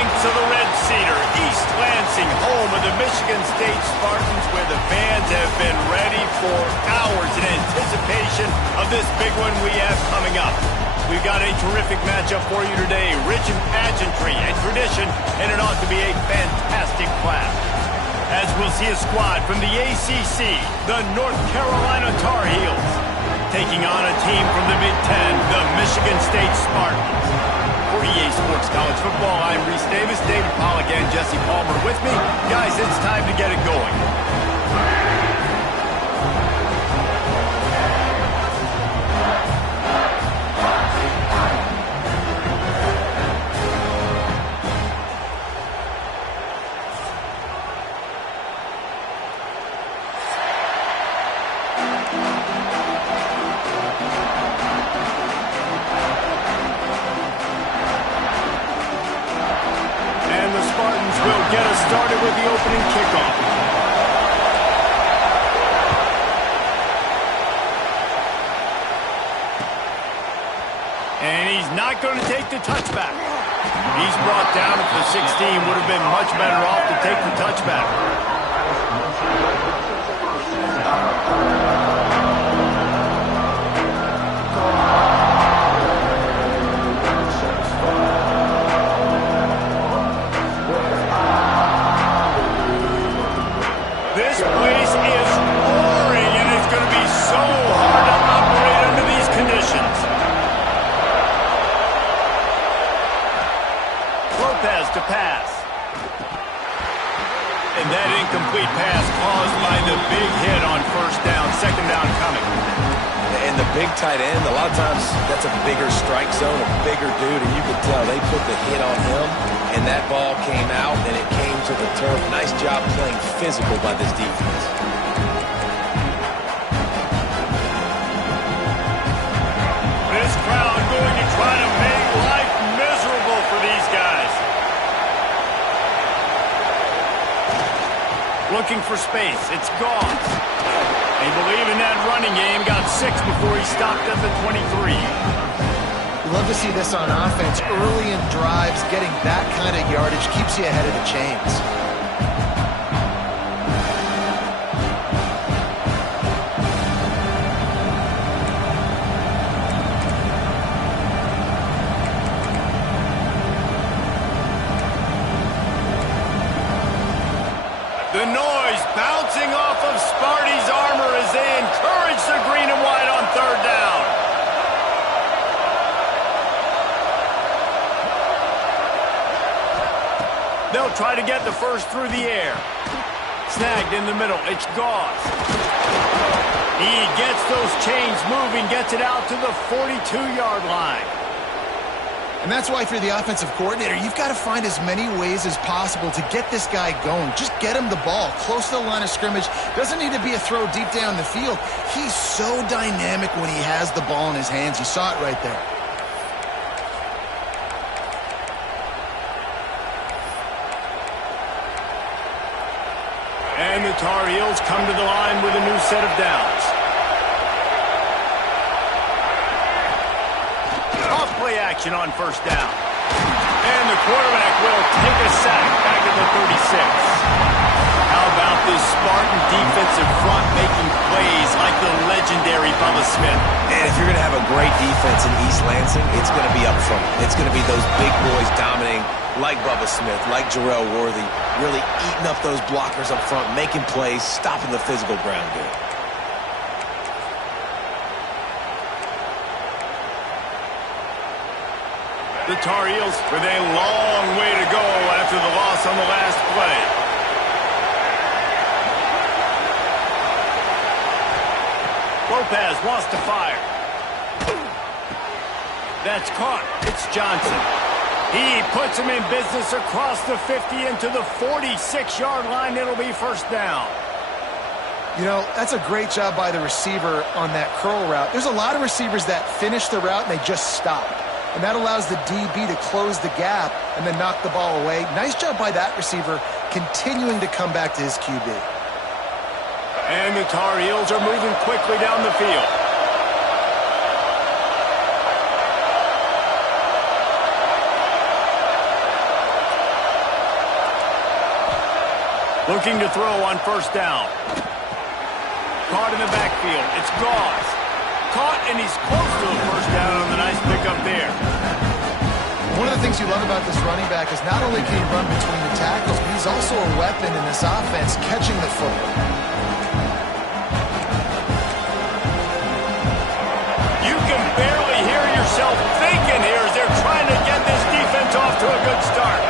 banks of the Red Cedar, East Lansing, home of the Michigan State Spartans, where the fans have been ready for hours in anticipation of this big one we have coming up. We've got a terrific matchup for you today, rich in pageantry and tradition, and it ought to be a fantastic clash. As we'll see a squad from the ACC, the North Carolina Tar Heels, taking on a team from the Big Ten, the Michigan State Spartans. For EA Sports College Football, I'm Reese Davis, David Pollack, and Jesse Palmer with me. Guys, it's time to get it going. Get us started with the opening kickoff. And he's not going to take the touchback. He's brought down at the 16. Would have been much better off to take the touchback. This place is roaring, and it's going to be so hard to operate under these conditions. Lopez to pass. And that incomplete pass caused by the big hit on first down, second down coming. And the big tight end, a lot of times that's a bigger strike zone, a bigger dude, and you could tell they put the hit on him, and that ball came out, and it came to the turf. Nice job playing physical by this defense. This crowd going to try to make life miserable for these guys. Looking for space. It's gone. They believe in that running game. Got 6 before he stopped at the 23. You love to see this on offense. Early in drives, getting that kind of yardage keeps you ahead of the chains. The noise bouncing off of Sparty's armor as they encourage the green and white on third down. They'll try to get the first through the air. Snagged in the middle. It's Gauze. He gets those chains moving, gets it out to the 42-yard line. And that's why, if you're the offensive coordinator, you've got to find as many ways as possible to get this guy going. Just get him the ball close to the line of scrimmage. Doesn't need to be a throw deep down the field. He's so dynamic when he has the ball in his hands. You saw it right there. And the Tar Heels come to the line with a new set of downs. Off-play action on first down. And the quarterback will take a sack back at the 36. How about this Spartan defensive front making plays like the legendary Bubba Smith? And if you're going to have a great defense in East Lansing, it's going to be up front. It's going to be those big boys dominating like Bubba Smith, like Jarrell Worthy, really eating up those blockers up front, making plays, stopping the physical ground game. The Tar Heels with a long way to go after the loss on the last play. Lopez wants to fire. That's caught. It's Johnson. He puts him in business across the 50 into the 46-yard line. It'll be first down. You know, that's a great job by the receiver on that curl route. There's a lot of receivers that finish the route and they just stop. And that allows the DB to close the gap and then knock the ball away. Nice job by that receiver continuing to come back to his QB. And the Tar Heels are moving quickly down the field. Looking to throw on first down. Caught in the backfield. It's Gauze. Caught, and he's close to the first down on the nice pickup there. One of the things you love about this running back is not only can he run between the tackles, but he's also a weapon in this offense catching the football. You can barely hear yourself thinking here as they're trying to get this defense off to a good start.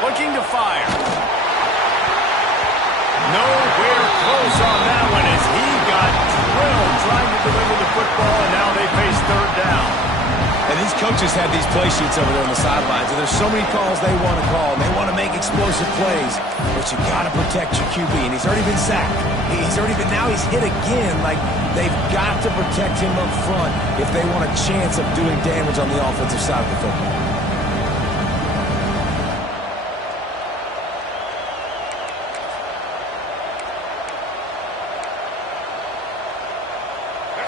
Looking to fire. Nowhere close on that one as he got drilled trying to deliver the football, and now they face third down. And these coaches have these play sheets over there on the sidelines, and there's so many calls they want to call, and they want to make explosive plays, but you got to protect your QB, and he's already been sacked. Now he's hit again. Like, they've got to protect him up front if they want a chance of doing damage on the offensive side of the football.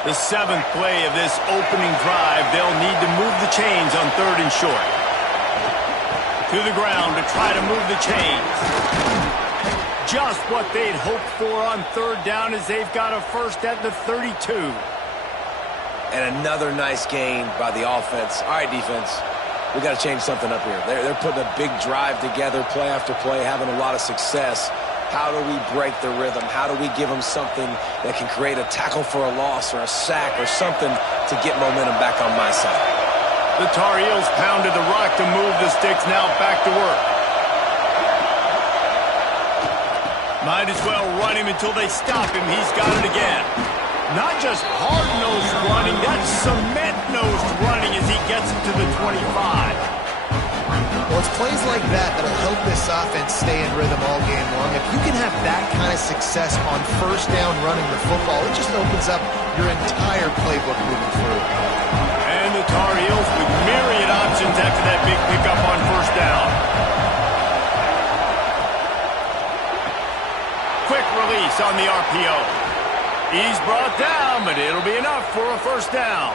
The seventh play of this opening drive, they'll need to move the chains on third and short. To the ground to try to move the chains. Just what they'd hoped for on third down as they've got a first at the 32. And another nice gain by the offense. All right, defense, we got to change something up here. They're putting a big drive together, play after play, having a lot of success. How do we break the rhythm? How do we give them something that can create a tackle for a loss or a sack or something to get momentum back on my side? The Tar Heels pounded the rock to move the sticks, now back to work. Might as well run him until they stop him. He's got it again. Not just hard-nosed running, that's cement-nosed running as he gets it to the 25. Well, it's plays like that that'll help this offense stay in rhythm all game long. If you can have that kind of success on first down running the football, it just opens up your entire playbook moving forward. And the Tar Heels with myriad options after that big pickup on first down. Quick release on the RPO. He's brought down, but it'll be enough for a first down.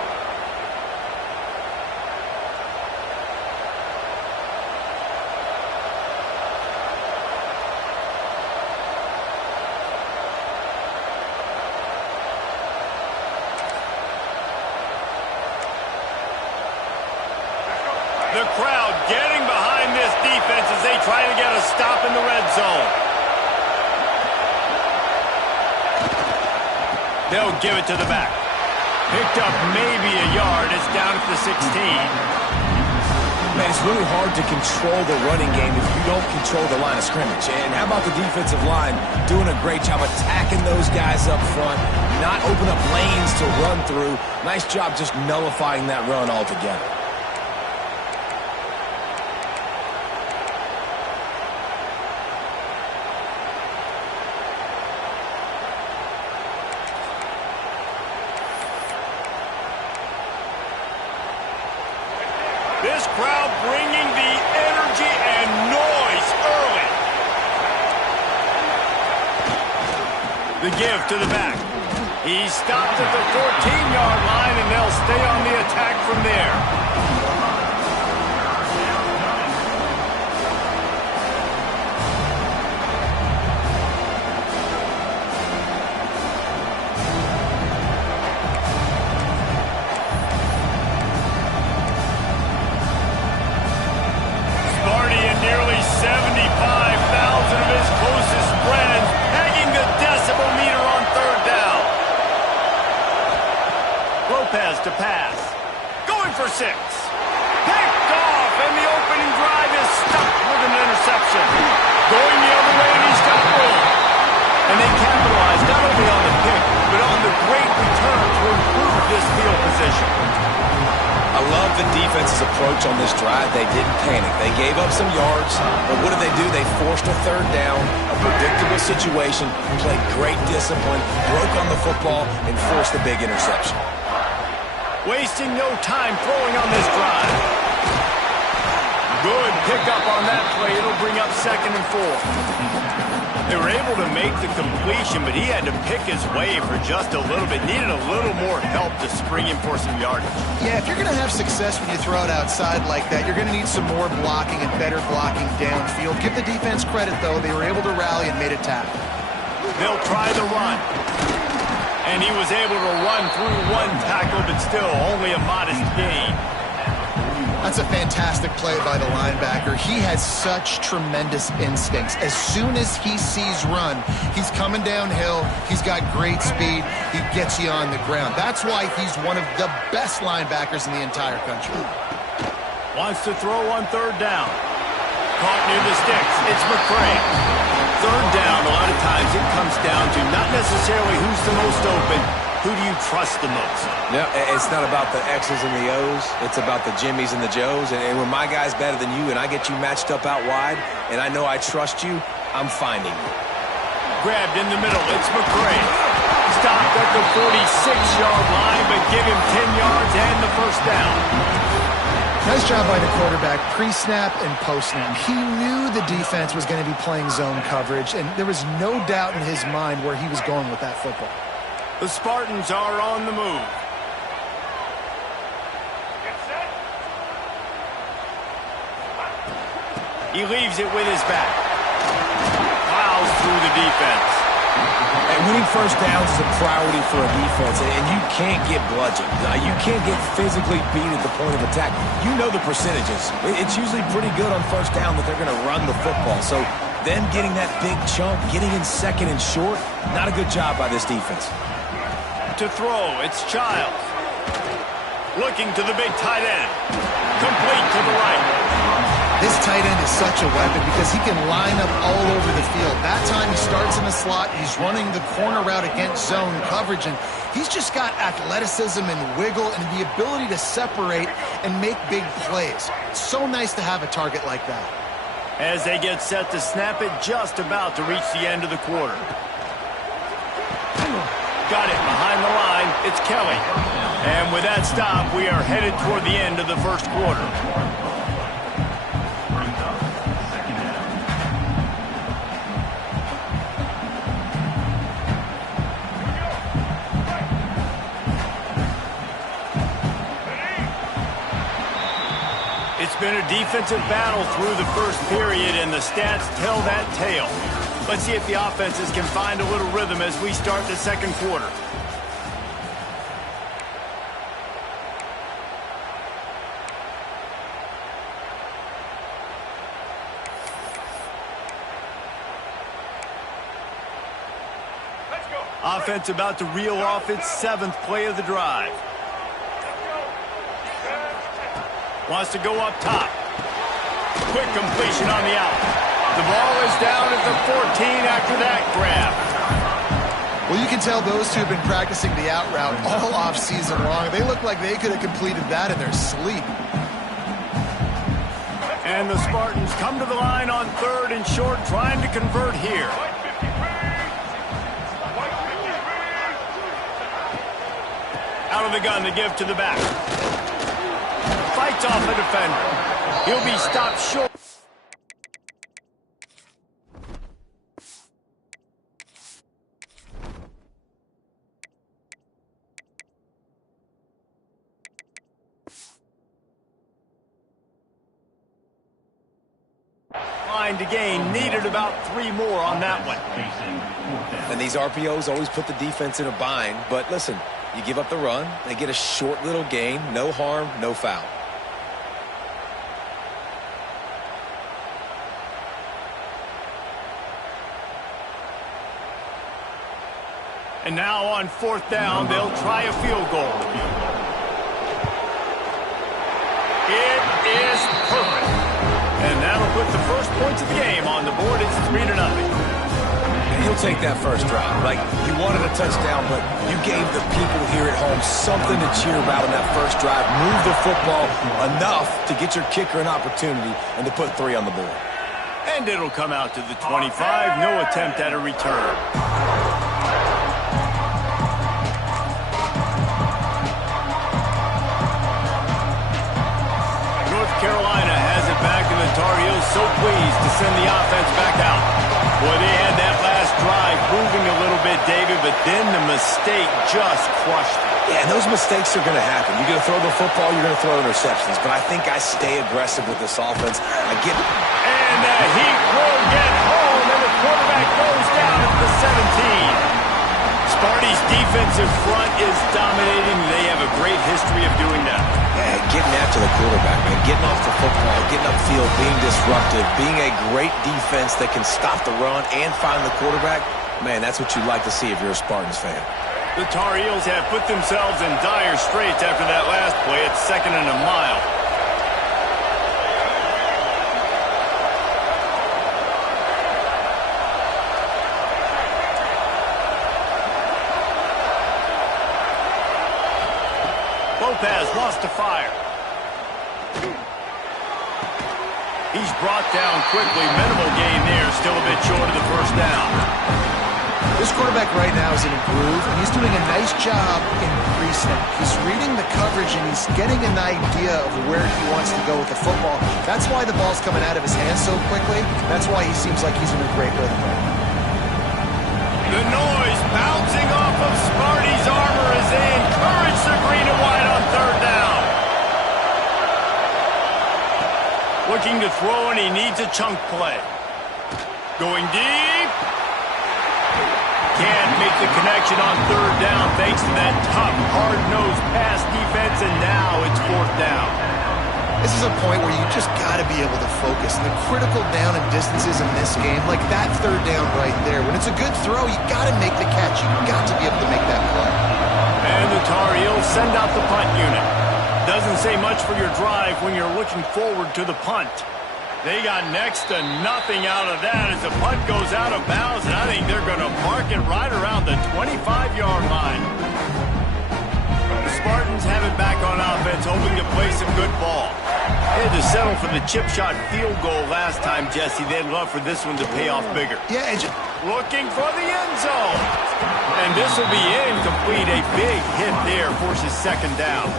The crowd getting behind this defense as they try to get a stop in the red zone. They'll give it to the back. Picked up maybe a yard. It's down at the 16. Man, it's really hard to control the running game if you don't control the line of scrimmage. And how about the defensive line doing a great job attacking those guys up front, not open up lanes to run through. Nice job just nullifying that run altogether. This crowd bringing the energy and noise early. The give to the back. He stopped at the 14-yard line, and they'll stay on the attack from there. Nearly 75,000 of his closest friends pegging the decibel meter on third down. Lopez to pass. Going for 6. Picked off, and the opening drive is stuck with an interception. Going the other way, and he's got room. And they capitalized not only on the pick, but on the great return to improve this field position. I love the defense's approach on this drive. They didn't panic. They gave up some yards, but what did they do? They forced a third down, a predictable situation, played great discipline, broke on the football, and forced a big interception. Wasting no time throwing on this drive. Good pickup on that play. It'll bring up 2nd and 4. They were able to make the completion, but he had to pick his way for just a little bit. Needed a little more help to spring him for some yardage. Yeah, if you're going to have success when you throw it outside like that, you're going to need some more blocking and better blocking downfield. Give the defense credit, though. They were able to rally and made a tackle. They'll try the run. And he was able to run through one tackle, but still only a modest gain. That's a fantastic play by the linebacker. He has such tremendous instincts. As soon as he sees run, he's coming downhill. He's got great speed. He gets you on the ground. That's why he's one of the best linebackers in the entire country. Wants to throw on third down. Caught near the sticks. It's McCray. Third down, a lot of times it comes down to not necessarily who's the most open, who do you trust the most? Yeah, it's not about the X's and the O's. It's about the Jimmies and the Joes. And when my guy's better than you and I get you matched up out wide and I know I trust you, I'm finding you. Grabbed in the middle. It's McCray. Stopped at the 46-yard line, but give him 10 yards and the first down. Nice job by the quarterback, pre-snap and post-snap. He knew the defense was going to be playing zone coverage, and there was no doubt in his mind where he was going with that football. The Spartans are on the move. He leaves it with his back. Plows through the defense. And winning first downs is a priority for a defense, and you can't get bludgeoned. You can't get physically beat at the point of attack. You know the percentages. It's usually pretty good on first down that they're going to run the football. So then getting that big chunk, getting in second and short, not a good job by this defense. To throw, it's Childs. Looking to the big tight end. Complete to the right. This tight end is such a weapon because he can line up all over the field. That time he starts in the slot, he's running the corner route against zone coverage, and he's just got athleticism and wiggle and the ability to separate and make big plays. It's so nice to have a target like that. As they get set to snap it, just about to reach the end of the quarter. Got it behind the line. It's Kelly. And with that stop, we are headed toward the end of the first quarter. It's been a defensive battle through the first period, and the stats tell that tale. Let's see if the offenses can find a little rhythm as we start the second quarter. Offense about to reel off its 7th play of the drive. Wants to go up top. Quick completion on the out. The ball is down at the 14 after that grab. Well, you can tell those two have been practicing the out route all offseason long. They look like they could have completed that in their sleep. And the Spartans come to the line on 3rd and short, trying to convert here. Out of the gun to give to the back. Fights off the defender. He'll be stopped short. Line to gain. Needed about 3 more on that one. And these RPOs always put the defense in a bind. But listen, you give up the run, they get a short little gain. No harm, no foul. And now on 4th down, they'll try a field goal. It is perfect. And that'll put the first points of the game on the board. It's 3-0. And he'll take that first drive. Like, you wanted a touchdown, but you gave the people here at home something to cheer about in that first drive. Move the football enough to get your kicker an opportunity and to put 3 on the board. And it'll come out to the 25. No attempt at a return. Carolina has it back, and the Tar Heels so pleased to send the offense back out. Boy, they had that last drive moving a little bit, David, but then the mistake just crushed it. Yeah, and those mistakes are going to happen. You're going to throw the football, you're going to throw interceptions. But I think I stay aggressive with this offense. And the Heat will get home, and the quarterback goes down at the 17. Sparty's defensive front is dominating. They have a great history of doing that. Yeah, getting after the quarterback, man. Getting off the football, getting upfield, being disruptive, being a great defense that can stop the run and find the quarterback. Man, that's what you'd like to see if you're a Spartans fan. The Tar Heels have put themselves in dire straits after that last play. It's 2nd and a mile. Lopez wants to fire. He's brought down quickly. Minimal gain there. Still a bit short of the first down. This quarterback right now is in a groove, and he's doing a nice job in pre-snap. He's reading the coverage, and he's getting an idea of where he wants to go with the football. That's why the ball's coming out of his hands so quickly. That's why he seems like he's in a great rhythm right now. The noise bouncing off of Sparty's armor as they encourage the green and white on 3rd down. Looking to throw, and he needs a chunk play. Going deep. Can't make the connection on 3rd down thanks to that tough, hard-nosed pass defense, and now it's 4th down. This is a point where you just got to be able to focus. The critical down and distances in this game, like that 3rd down right there. When it's a good throw, you got to make the catch. You got to be able to make that play. And the Tar Heels send out the punt unit. Doesn't say much for your drive when you're looking forward to the punt. They got next to nothing out of that as the punt goes out of bounds, and I think they're going to mark it right around the 25-yard line. The Spartans have it back on offense, hoping to play some good ball. They had to settle for the chip shot field goal last time, Jesse. They'd love for this one to pay off bigger. Yeah, looking for the end zone. And this will be incomplete. A big hit there forces 2nd down.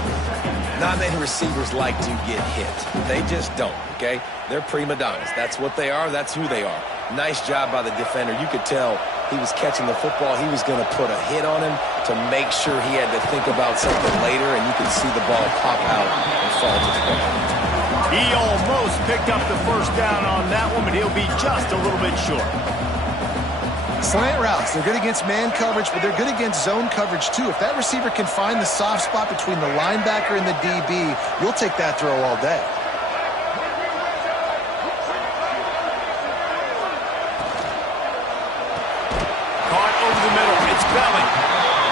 Not many receivers like to get hit. They just don't, okay? They're prima donnas. That's what they are. That's who they are. Nice job by the defender. You could tell he was catching the football. He was going to put a hit on him to make sure he had to think about something later, and you could see the ball pop out and fall to the ground. He almost picked up the 1st down on that one, but he'll be just a little bit short. Slant routes, they're good against man coverage, but they're good against zone coverage too. If that receiver can find the soft spot between the linebacker and the DB, you'll take that throw all day. Caught over the middle. It's Belly.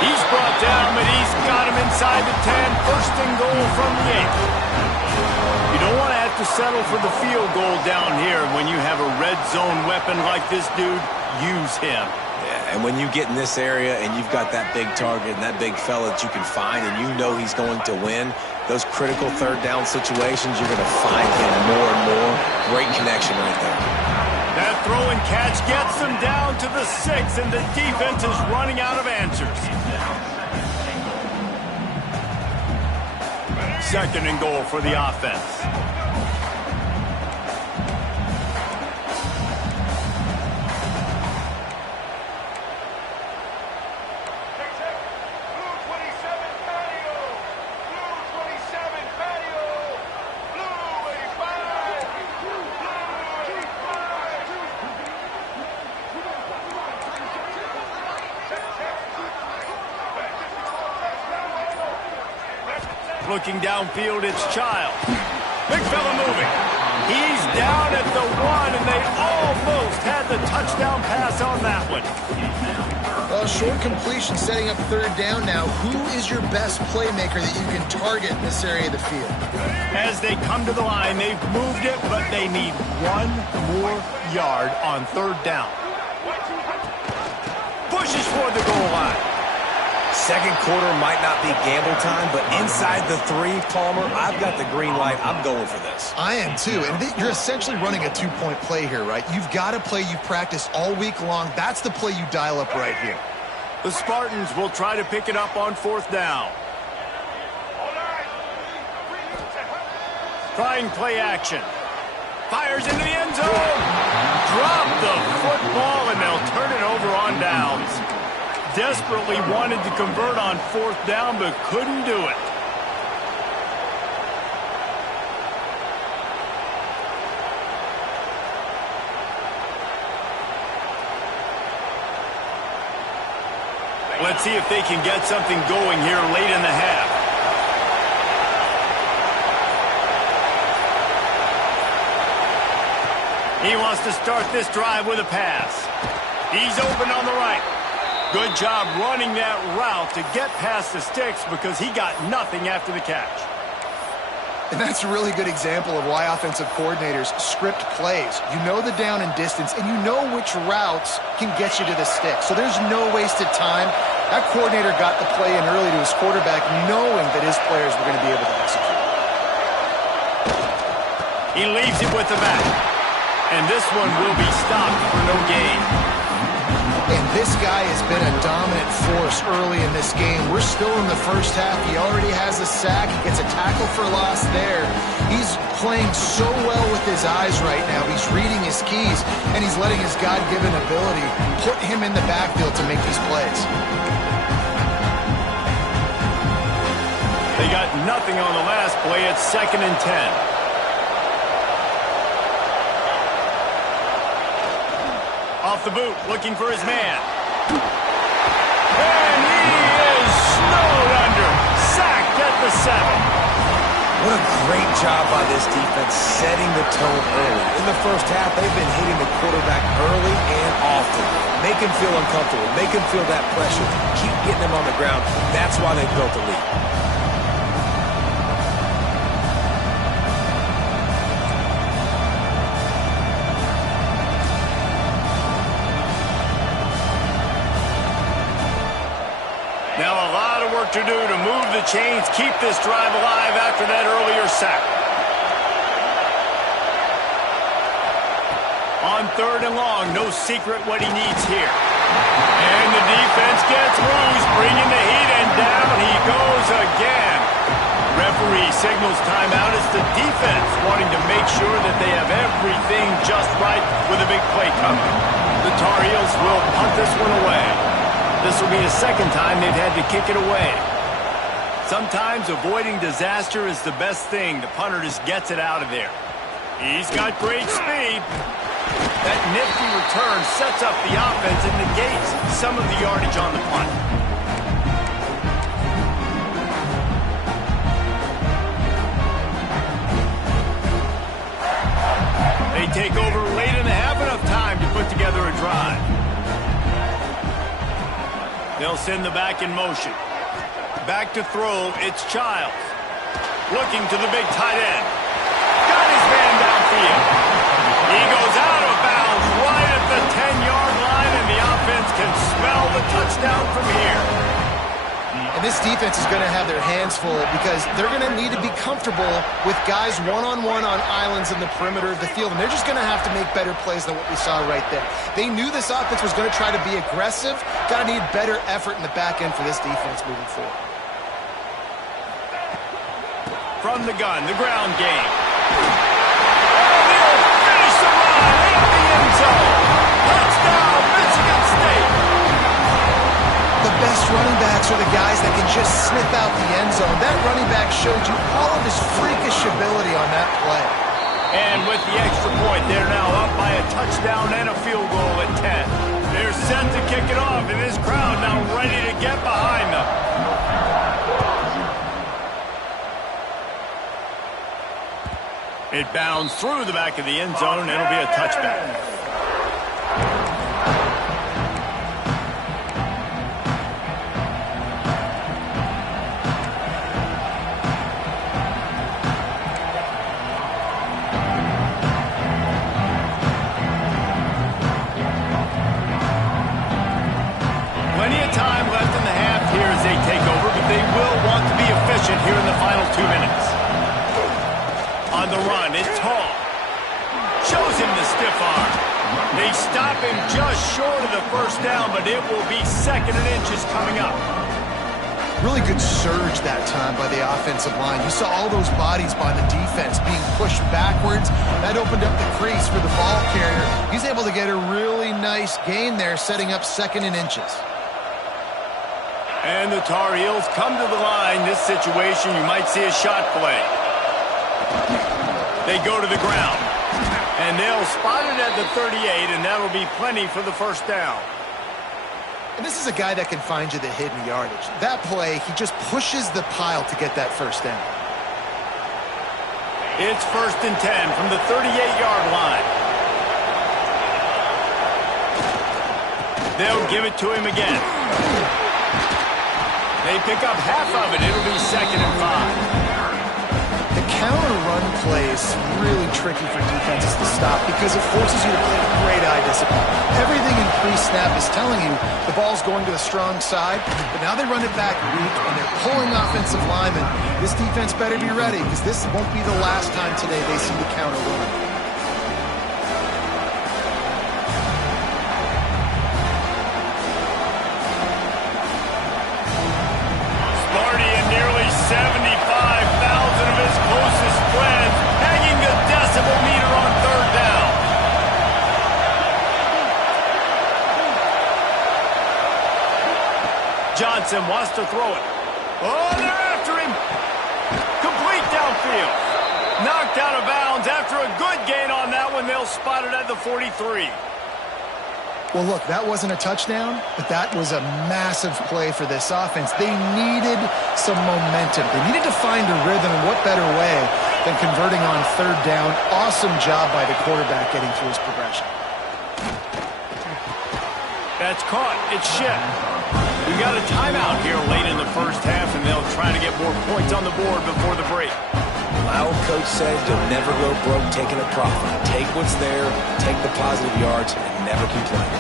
He's brought down, but he's got him inside the 10. 1st and goal from the 8. You don't want to have to settle for the field goal down here. When you have a red zone weapon like this dude, use him. Yeah, and when you get in this area and you've got that big target and that big fella that you can find and you know he's going to win, those critical 3rd down situations, you're going to find him more and more. Great connection right there. That throw and catch gets them down to the 6, and the defense is running out of answers. 2nd and goal for the offense. Looking downfield, it's Child. Big fella moving. He's down at the 1, and they almost had the touchdown pass on that one. Well, short completion setting up 3rd down now. Who is your best playmaker that you can target in this area of the field? As they come to the line, they've moved it, but they need 1 more yard on 3rd down. Pushes for the goal line. 2nd quarter might not be gamble time, but inside the 3, Palmer, I've got the green light. I'm going for this. I am too, and you're essentially running a 2-point play here, right? You've got a play you practice all week long. That's the play you dial up right here. The Spartans will try to pick it up on 4th down. Trying play action. Fires into the end zone. dropped the football, and they'll turn it over on downs. Desperately wanted to convert on 4th down, but couldn't do it. Let's see if they can get something going here late in the half. He wants to start this drive with a pass. He's open on the right. Good job running that route to get past the sticks because he got nothing after the catch. And that's a really good example of why offensive coordinators script plays. You know the down and distance, and you know which routes can get you to the stick. So there's no wasted time. That coordinator got the play in early to his quarterback, knowing that his players were going to be able to execute. He leaves it with the back. And this one will be stopped for no gain. And this guy has been a dominant force early in this game. We're still in the first half. He already has a sack. He gets a tackle for loss there. He's playing so well with his eyes right now. He's reading his keys, and he's letting his God-given ability put him in the backfield to make these plays. They got nothing on the last play. It's 2nd and 10. Off the boot, looking for his man. And he is snowed under. Sacked at the 7. What a great job by this defense setting the tone early. In the first half, they've been hitting the quarterback early and often. Make him feel uncomfortable. Make him feel that pressure. Keep getting him on the ground. That's why they built the lead. To do to move the chains, keep this drive alive after that earlier sack. On 3rd and long, no secret what he needs here. And the defense gets loose, bringing the heat, and down he goes again. Referee signals timeout. It's the defense wanting to make sure that they have everything just right with a big play coming. The Tar Heels will punt this one away. This will be the 2nd time they've had to kick it away. Sometimes avoiding disaster is the best thing. The punter just gets it out of there. He's got great speed. That nifty return sets up the offense and negates some of the yardage on the punt. They take over late in the half, enough time to put together a drive. They'll send the back in motion. Back to throw, it's Childs. Looking to the big tight end. Got his man downfield. He goes out of bounds right at the 10-yard line, and the offense can smell the touchdown from here. And this defense is going to have their hands full because they're going to need to be comfortable with guys one-on-one on islands in the perimeter of the field. And they're just going to have to make better plays than what we saw right there. They knew this offense was going to try to be aggressive. Got to need better effort in the back end for this defense moving forward. From the gun, the ground game. And they'll finish the run in the end zone. Touchdown, Michigan State. The best running backs are the guys that can just snip out the end zone. That running back showed you all of his freakish ability on that play. And with the extra point, they're now up by a touchdown and a field goal at 10. They're set to kick it off, and this crowd now ready to get behind them. It bounds through the back of the end zone, and it'll be a touchback. Plenty of time left in the half here as they take over, but they will want to be efficient here in the final 2 minutes. On the run, it's Hall. Shows him the stiff arm. They stop him just short of the first down, but it will be 2nd and inches coming up. Really good surge that time by the offensive line. You saw all those bodies by the defense being pushed backwards. That opened up the crease for the ball carrier. He's able to get a really nice gain there, setting up 2nd and inches. And the Tar Heels come to the line. This situation, you might see a shot play. They go to the ground. And they'll spot it at the 38, and that'll be plenty for the first down. And this is a guy that can find you the hidden yardage. That play, he just pushes the pile to get that first down. It's 1st and 10 from the 38-yard line. They'll give it to him again. They pick up half of it. It'll be 2nd and 5. The counter run play is really tricky for defenses to stop because it forces you to play with great eye discipline. Everything in pre-snap is telling you the ball's going to the strong side, but now they run it back weak and they're pulling offensive linemen. This defense better be ready because this won't be the last time today they see the counter run. Johnson wants to throw it. Oh, they're after him. Complete downfield. Knocked out of bounds after a good gain on that one. They'll spot it at the 43. Well, look, that wasn't a touchdown, but that was a massive play for this offense. They needed some momentum. They needed to find a rhythm, and what better way than converting on 3rd down. Awesome job by the quarterback getting through his progression. That's caught. It's shipped. We got a timeout here late in the first half, and they'll try to get more points on the board before the break. My old coach said you'll never go broke taking a profit. Take what's there, take the positive yards, and never complain.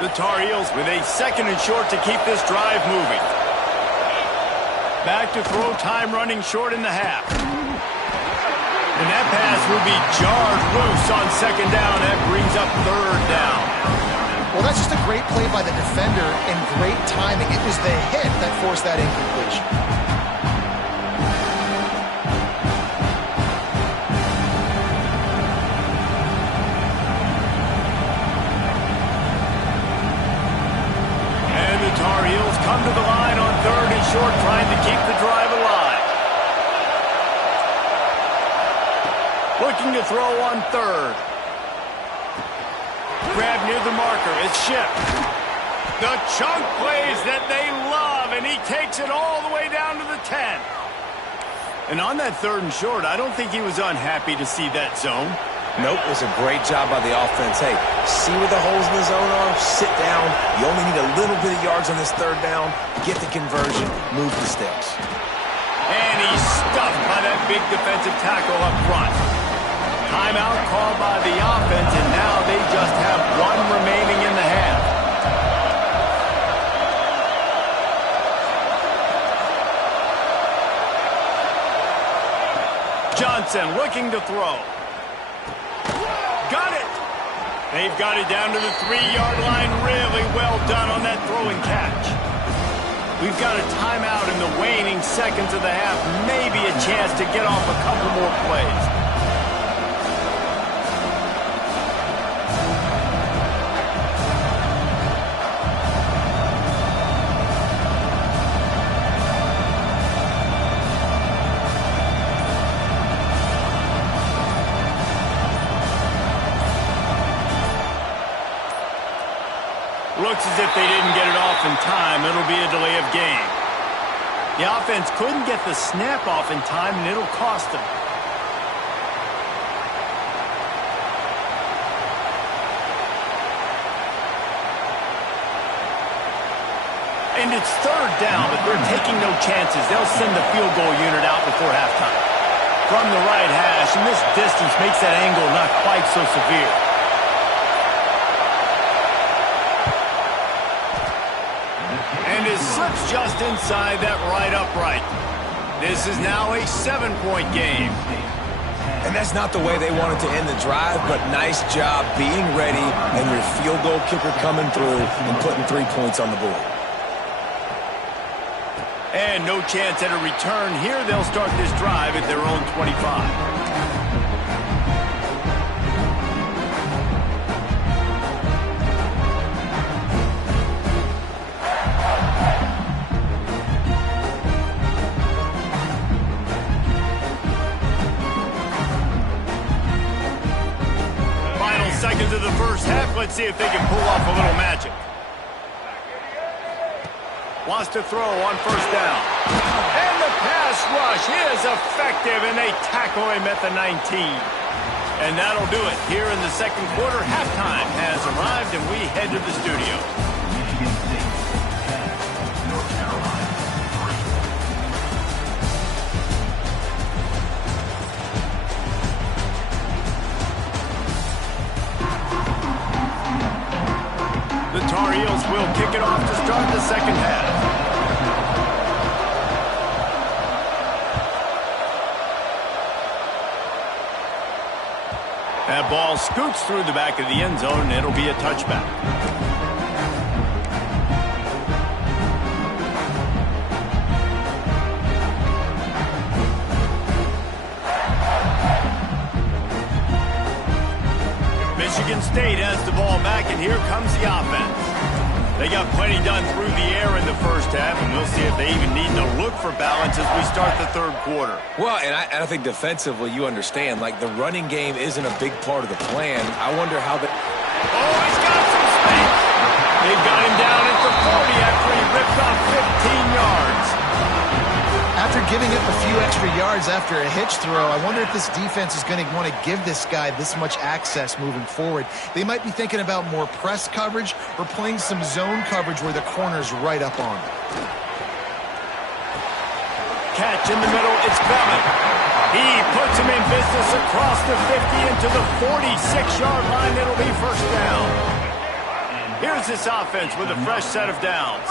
The Tar Heels with a 2nd and short to keep this drive moving. Back to throw, time running short in the half. And that pass will be jarred loose on 2nd down. That brings up 3rd down. Well, that's just a great play by the defender and great timing. It was the hit that forced that incompletion. And the Tar Heels come to the line on 3rd and short, trying to keep the drive alive. Looking to throw on 3rd. Grab near the marker. It's shipped. The chunk plays that they love, and he takes it all the way down to the 10. And on that 3rd and short, I don't think he was unhappy to see that zone. Nope, it was a great job by the offense. Hey, see where the holes in the zone are? Sit down. You only need a little bit of yards on this 3rd down. Get the conversion. Move the sticks. And he's stuffed by that big defensive tackle up front. Timeout called by the offense, and now they just have 1 remaining in the half. Johnson looking to throw. Got it. They've got it down to the 3-yard line. Really well done on that throw and catch. We've got a timeout in the waning seconds of the half. Maybe a chance to get off a couple more plays. Looks as if they didn't get it off in time. It'll be a delay of game. The offense couldn't get the snap off in time, and it'll cost them. And it's 3rd down, but they're taking no chances. They'll send the field goal unit out before halftime. From the right hash, and this distance makes that angle not quite so severe. And it slips just inside that right upright. This is now a 7-point game. And that's not the way they wanted to end the drive, but nice job being ready and your field goal kicker coming through and putting 3 points on the board. And no chance at a return here. They'll start this drive at their own 25. Seconds of the first half. Let's see if they can pull off a little magic. Wants to throw on first down. And the pass rush is effective, and they tackle him at the 19. And that'll do it. Here in the second quarter, halftime has arrived, and we head to the studio. Michigan State 10, North Carolina 3. The Tar Heels will kick it off to start the second half. That ball scoots through the back of the end zone, and it'll be a touchback. Michigan State has the ball back, and here comes the offense. They got plenty done through the air in the first half, and we'll see if they even need to look for balance as we start the third quarter. Well, and I think defensively, you understand, like the running game isn't a big part of the plan. I wonder how the... Oh, he's got some space. They've got him down at the 40 after he ripped off 15 yards. After giving up a few extra yards after a hitch throw, I wonder if this defense is going to want to give this guy this much access moving forward. They might be thinking about more press coverage or playing some zone coverage where the corner's right up on him. Catch in the middle, it's coming. He puts him in business across the 50 into the 46-yard line. It'll be first down. Here's this offense with a fresh set of downs.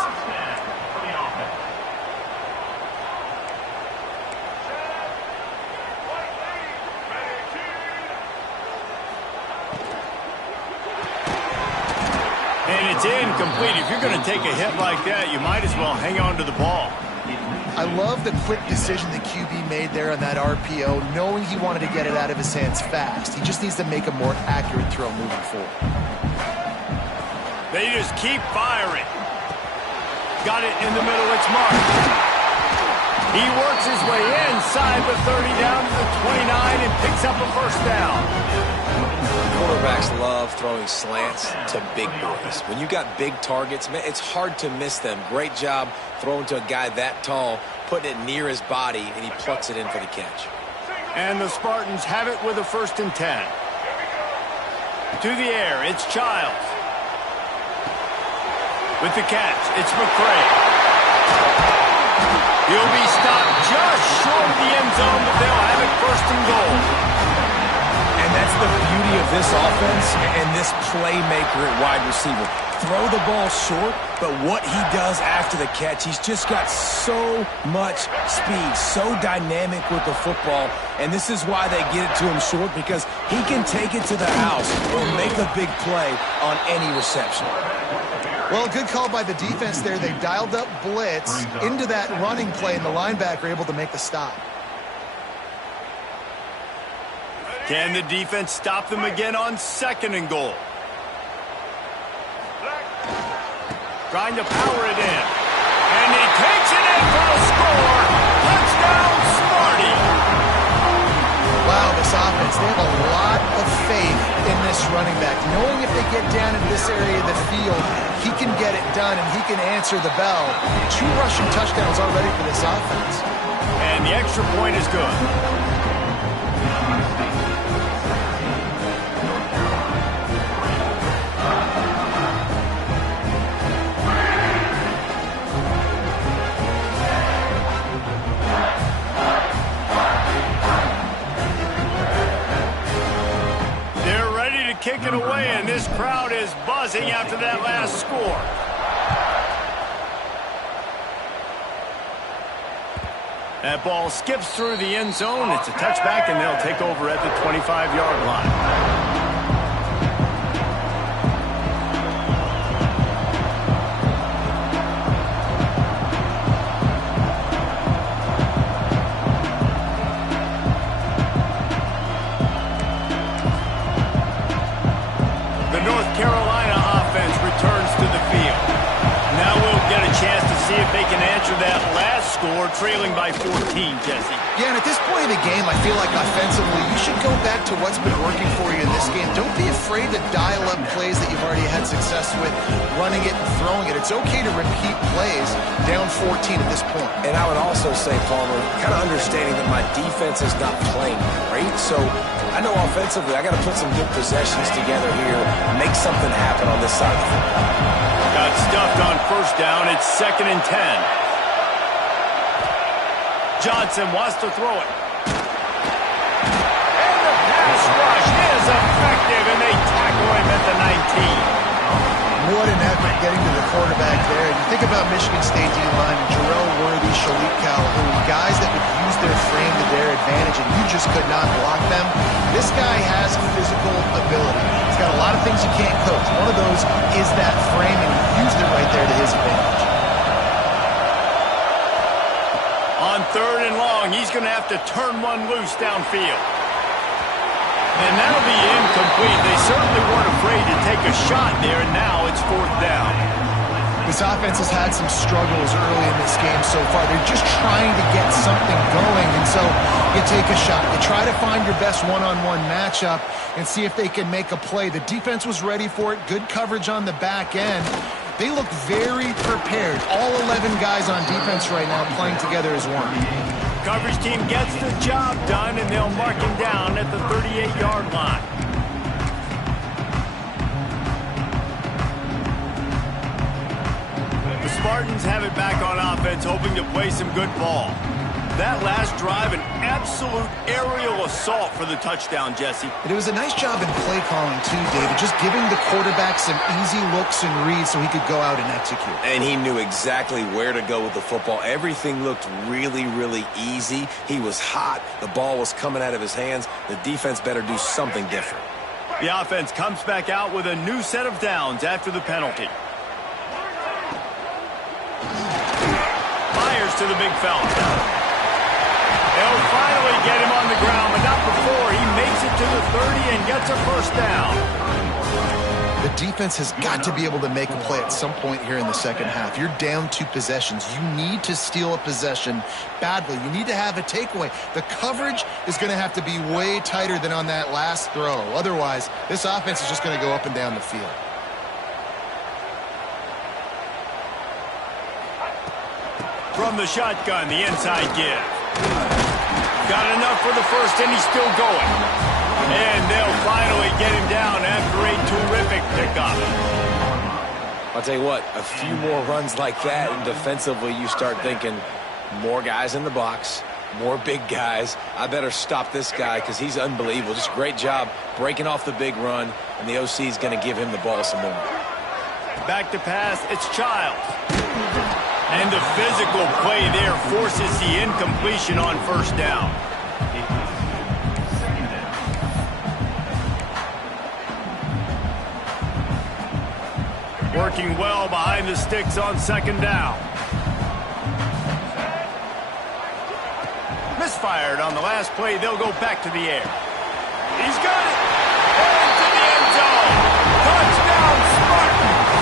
And it's incomplete. If you're going to take a hit like that, you might as well hang on to the ball. I love the quick decision the QB made there on that RPO, knowing he wanted to get it out of his hands fast. He just needs to make a more accurate throw moving forward. They just keep firing. Got it in the middle. It's marked. He works his way inside the 30 down to the 29 and picks up a first down. Quarterbacks love throwing slants to big boys. When you got big targets, man, it's hard to miss them. Great job throwing to a guy that tall, putting it near his body, and he plucks it in for the catch. And the Spartans have it with a 1st and 10. To the air, it's Childs. With the catch, it's McCray. He'll be stopped just short of the end zone, but they'll have it 1st and goal. And that's the beauty of this offense and this playmaker at wide receiver. Throw the ball short, but what he does after the catch, he's just got so much speed, so dynamic with the football, and this is why they get it to him short, because he can take it to the house or make a big play on any reception. Well, good call by the defense there. They dialed up blitz into that running play, and the linebacker able to make the stop. Can the defense stop them again on 2nd and goal? Trying to power it in. And he takes it in for the score. Touchdown, Sparty. Wow, this offense, they have a lot of faith in this running back. Knowing if they get down in this area of the field, he can get it done and he can answer the bell. 2 rushing touchdowns already for this offense. And the extra point is good. Kick it away, and this crowd is buzzing after that last score. That ball skips through the end zone. It's a touchback, and they'll take over at the 25-yard line. That last score, trailing by 14, Jesse. Yeah, and at this point in the game, I feel like offensively, you should go back to what's been working for you in this game. Don't be afraid to dial up plays that you've already had success with, running it and throwing it. It's okay to repeat plays down 14 at this point. And I would also say, Palmer, kind of understanding that my defense is not playing great, so I know offensively I got to put some good possessions together here, make something happen on this side of the football. Got stuffed on first down. It's 2nd and 10. Johnson wants to throw it. And the pass rush is effective, and they tackle him at the 19. What an effort getting to the quarterback there. You think about Michigan State D-line, Jarrell Worthy, Shalik Calhoun, guys that would use their frame to their advantage, and you just could not block them. This guy has physical ability. He's got a lot of things you can't coach. One of those is that frame, and he used it right there to his advantage. On 3rd and long, he's going to have to turn one loose downfield. And that'll be incomplete. They certainly weren't afraid to take a shot there, and now it's 4th down. This offense has had some struggles early in this game so far. They're just trying to get something going, and so you take a shot. You try to find your best one-on-one matchup and see if they can make a play. The defense was ready for it. Good coverage on the back end. They look very prepared. All 11 guys on defense right now playing together as one. Coverage team gets the job done, and they'll mark him down at the 38-yard line. The Spartans have it back on offense, hoping to play some good ball. That last drive, an absolute aerial assault for the touchdown, Jesse. And it was a nice job in play calling, too, David. Just giving the quarterback some easy looks and reads so he could go out and execute. And he knew exactly where to go with the football. Everything looked really, really easy. He was hot. The ball was coming out of his hands. The defense better do something different. The offense comes back out with a new set of downs after the penalty. Fires to the big fella. They'll finally get him on the ground, but not before he makes it to the 30 and gets a first down. The defense has got to be able to make a play at some point here in the second half. You're down 2 possessions. You need to steal a possession badly. You need to have a takeaway. The coverage is going to have to be way tighter than on that last throw. Otherwise, this offense is just going to go up and down the field. From the shotgun, the inside give. Got enough for the first, and he's still going. And they'll finally get him down after a terrific pickup. I'll tell you what, a few more runs like that, and defensively you start thinking, more guys in the box, more big guys. I better stop this guy because he's unbelievable. Just a great job breaking off the big run, and the OC is going to give him the ball some more. Back to pass, it's Childs. And the physical play there forces the incompletion on first down. Working well behind the sticks on second down. Misfired on the last play. They'll go back to the air. He's got it. Into the end zone. Touchdown, Spartans.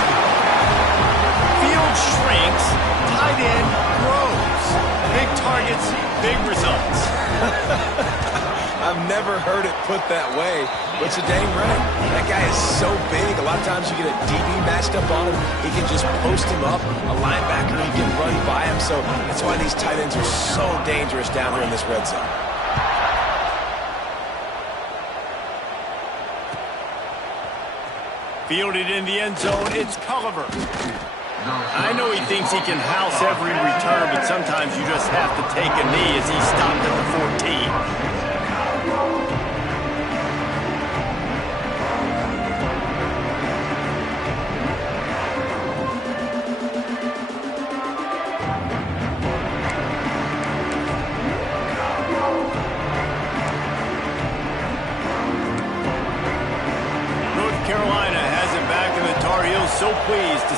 Field shrinks. Tight end grows. Big targets, big results. I've never heard it put that way, but you're dang right. That guy is so big. A lot of times you get a DB matched up on him. He can just post him up. A linebacker, he can run by him. So that's why these tight ends are so dangerous down here in this red zone. Fielded in the end zone, it's Culliver. I know he thinks he can house every return, but sometimes you just have to take a knee as he stopped at the 14.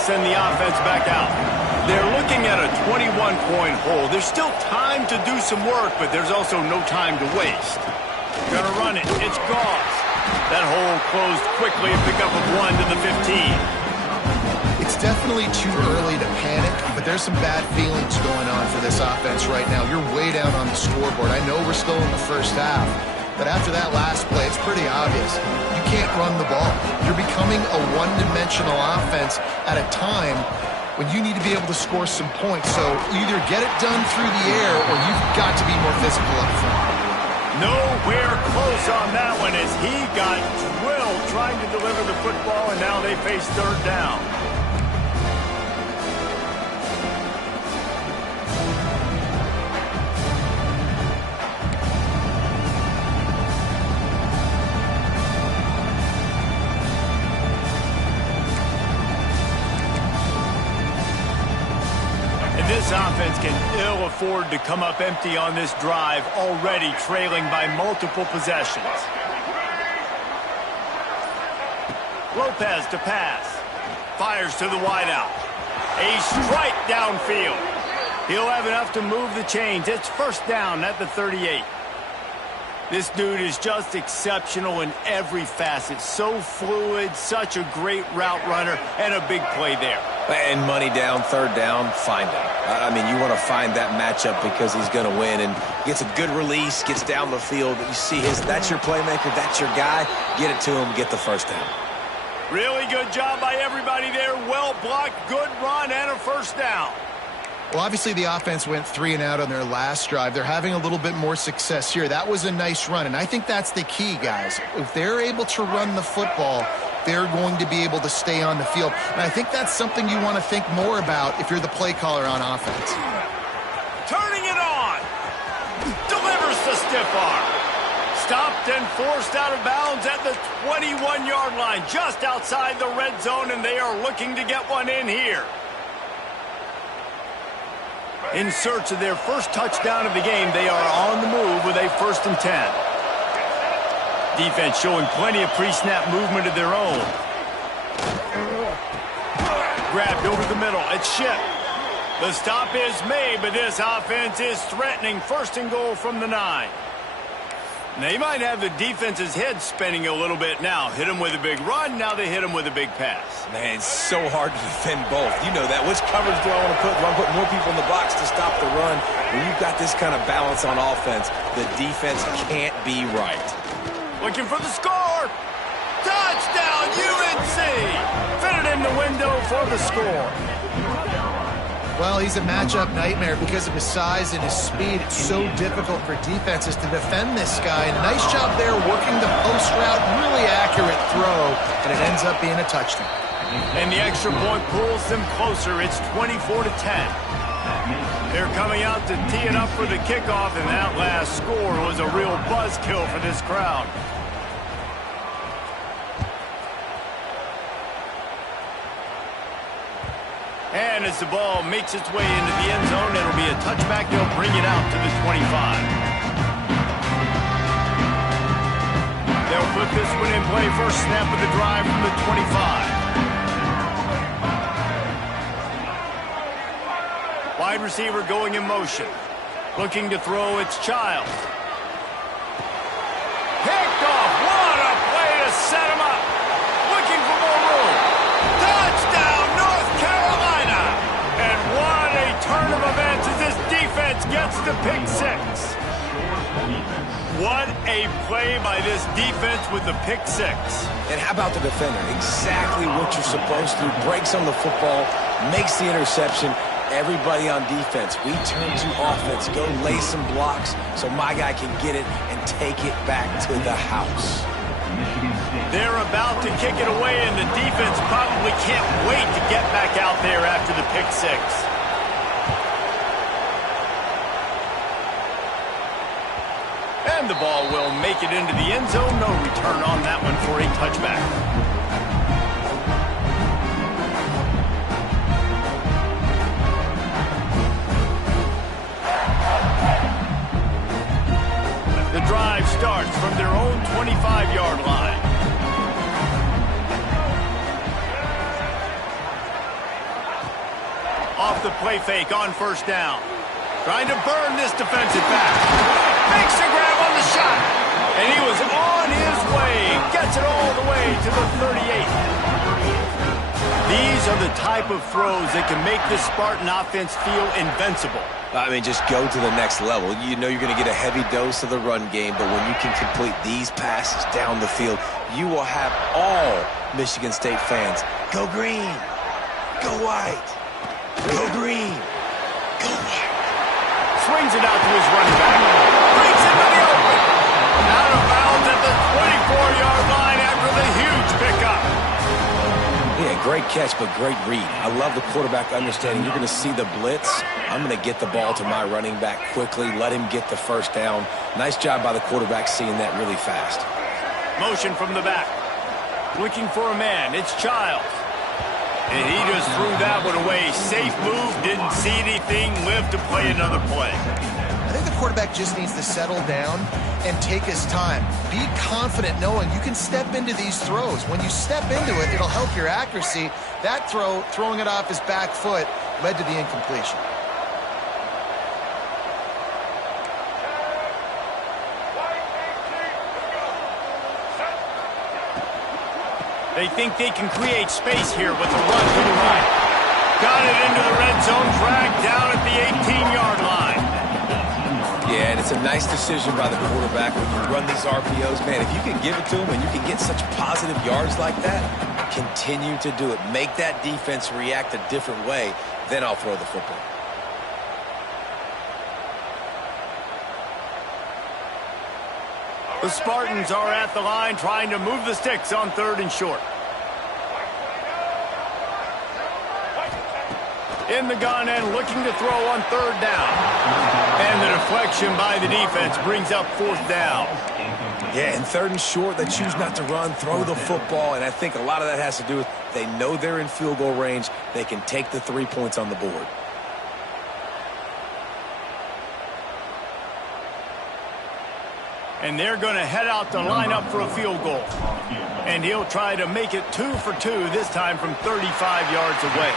send the offense back out. They're looking at a 21-point hole. There's still time to do some work, but there's also no time to waste. Gonna run it. It's Goss. That hole closed quickly, a pickup of 1 to the 15. It's definitely too early to panic, but there's some bad feelings going on for this offense right now. You're way down on the scoreboard. I know we're still in the first half, but after that last play, it's pretty obvious. You can't run the ball. You're becoming a one-dimensional offense at a time when you need to be able to score some points. So either get it done through the air or you've got to be more physical up front. Nowhere close on that one as he got drilled trying to deliver the football, and now they face third down. This offense can ill afford to come up empty on this drive, already trailing by multiple possessions. Lopez to pass. Fires to the wideout. A strike downfield. He'll have enough to move the chains. It's first down at the 38. This dude is just exceptional in every facet. So fluid, such a great route runner, and a big play there. And money down, third down, find him. I mean, you want to find that matchup because he's going to win, and gets a good release, gets down the field. You see that's your playmaker, that's your guy. Get it to him, get the first down. Really good job by everybody there. Well blocked, good run, and a first down. Well, obviously the offense went 3 and out on their last drive. They're having a little bit more success here. That was a nice run, and I think that's the key, guys. If they're able to run the football, they're going to be able to stay on the field. And I think that's something you want to think more about if you're the play caller on offense. Turning it on. Delivers the stiff arm. Stopped and forced out of bounds at the 21-yard line, just outside the red zone, and they are looking to get one in here. In search of their first touchdown of the game, they are on the move with a 1st and 10. Defense showing plenty of pre-snap movement of their own. Grabbed over the middle. It's Ship. The stop is made, but this offense is threatening. 1st and goal from the 9. They might have the defense's head spinning a little bit now. Hit him with a big run. Now they hit him with a big pass. Man, it's so hard to defend both. You know that. Which coverage do I want to put? Do I put more people in the box to stop the run? When you've got this kind of balance on offense, the defense can't be right. Looking for the score. Touchdown, UNC. Fitted in the window for the score. Well, he's a matchup nightmare because of his size and his speed. It's so difficult for defenses to defend this guy. And nice job there working the post route. Really accurate throw, and it ends up being a touchdown. And the extra point pulls them closer. It's 24-10. They're coming out to tee it up for the kickoff, and that last score was a real buzzkill for this crowd. And as the ball makes its way into the end zone, it'll be a touchback. They'll bring it out to the 25. They'll put this one in play. First snap of the drive from the 25. Wide receiver going in motion. Looking to throw, it's Child. Picked off. What a play to set him up. Looking for more room. Touchdown, North Carolina. And what a turn of events as this defense gets the pick 6. What a play by this defense with the pick 6. And how about the defender? Exactly what you're supposed to. Breaks on the football, makes the interception. Everybody on defense, we turn to offense. Go lay some blocks so my guy can get it and take it back to the house. They're about to kick it away, and the defense probably can't wait to get back out there after the pick 6. And the ball will make it into the end zone. No return on that one for a touchback. The drive starts from their own 25-yard line. the play fake on first down. Trying to burn this defensive back. Makes the grab on the shot. And he was on his way. Gets it all the way to the 38. These are the type of throws that can make this Spartan offense feel invincible. I mean, just go to the next level. You know you're going to get a heavy dose of the run game, but when you can complete these passes down the field, you will have all Michigan State fans go green, go white, go green, go white. Swings it out to his running back. Breaks into the open. Out of bounds at the 24-yard line after the huge pickup. Yeah, great catch, but great read. I love the quarterback understanding. You're going to see the blitz. I'm going to get the ball to my running back quickly, let him get the first down. Nice job by the quarterback seeing that really fast. Motion from the back. Looking for a man. It's Childs. And he just threw that one away. Safe move. Didn't see anything. Lived to play another play. I think the quarterback just needs to settle down and take his time. Be confident knowing you can step into these throws. When you step into it, it'll help your accuracy. That throw, throwing it off his back foot, led to the incompletion. They think they can create space here with the run to the right. Got it into the red zone, dragged down at the 18-yard line. Yeah, and it's a nice decision by the quarterback when you run these RPOs. Man, if you can give it to him and you can get such positive yards like that, continue to do it. Make that defense react a different way, then I'll throw the football. The Spartans are at the line trying to move the sticks on 3rd and short. In the gun and looking to throw on 3rd down. And the deflection by the defense brings up 4th down. Yeah, in 3rd and short, they choose not to run, throw the football, and I think a lot of that has to do with they know they're in field goal range. They can take the 3 points on the board. And they're going to head out to line up for a field goal. And he'll try to make it 2 for 2, this time from 35 yards away.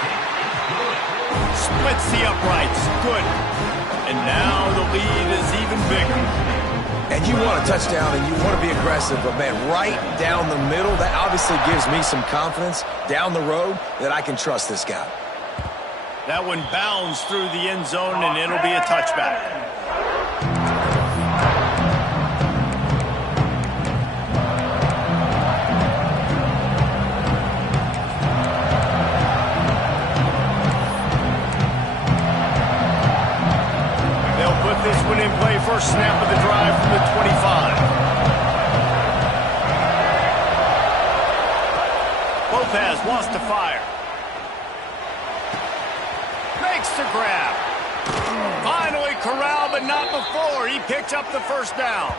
Splits the uprights. Good. And now the lead is even bigger. And you want a touchdown and you want to be aggressive, but, man, right down the middle, that obviously gives me some confidence down the road that I can trust this guy. That one bounds through the end zone, and it'll be a touchback. This one in play, first snap of the drive from the 25. Lopez wants to fire. Makes the grab. Finally corralled, but not before. He picks up the first down.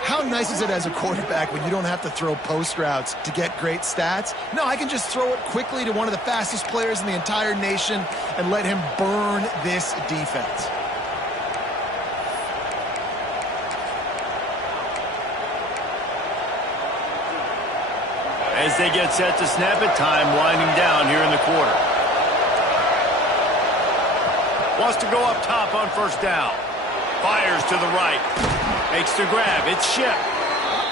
How nice is it as a quarterback when you don't have to throw post routes to get great stats? No, I can just throw it quickly to one of the fastest players in the entire nation and let him burn this defense. As they get set to snap it, time winding down here in the quarter. Wants to go up top on first down. Fires to the right. Makes the grab. It's Ship.